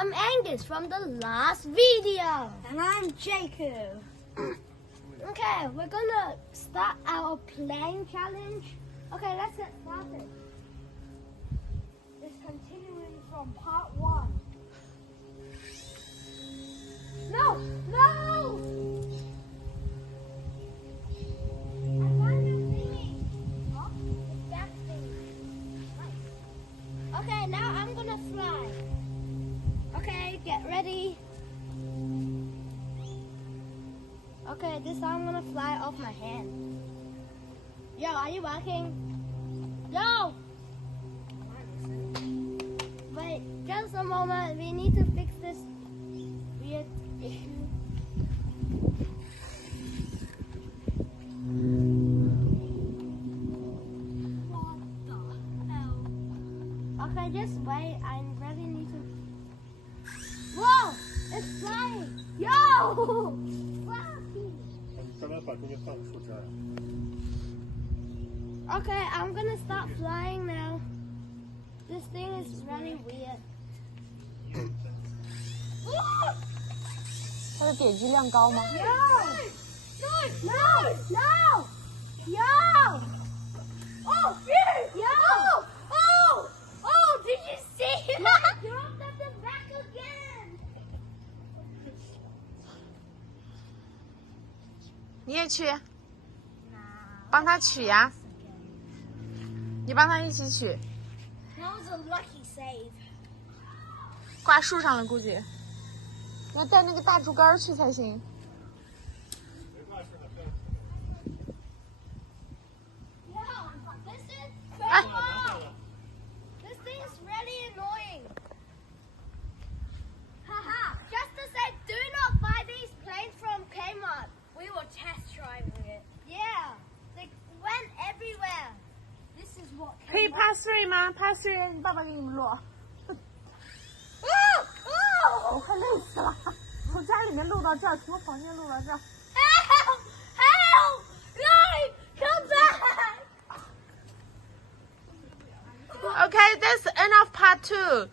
I'm Angus from the last video. And I'm Jacob. Okay, we're gonna start our plane challenge. Okay, let's get started. It's continuing from part 1. No! No! I found your thingy. Oh, it's that thingy. Nice. Okay, now I'm gonna fly. Okay, get ready. Okay, this time I'm gonna fly off my hand. Yo, are you working? Yo! Wait, just a moment. We need to fix this weird issue. What the hell? Okay, just wait. I really need to. Whoa! It's flying! Yo! Okay, I'm gonna start flying now. This thing is really weird. 它的点击量高吗？ No! No! Yo! Oh, yo! Oh! Oh! Did you see that? Dropped at the back again. 你也去，帮他取呀，你帮他一起取， That was a lucky save. 挂树上了估计，要带那个大竹竿去才行。 Yo, this is Ah. terrible. This thing is really annoying. Haha. Just to say, do not buy these planes from Kmart. We were test driving it. Yeah, they went everywhere. This is what 可以 pass through 吗？pass through， 你爸爸给你们录。我快累死了，从家里面录到这儿，从房间录到这儿。 Help! Help! No! Come back! Okay, that's end of part 2.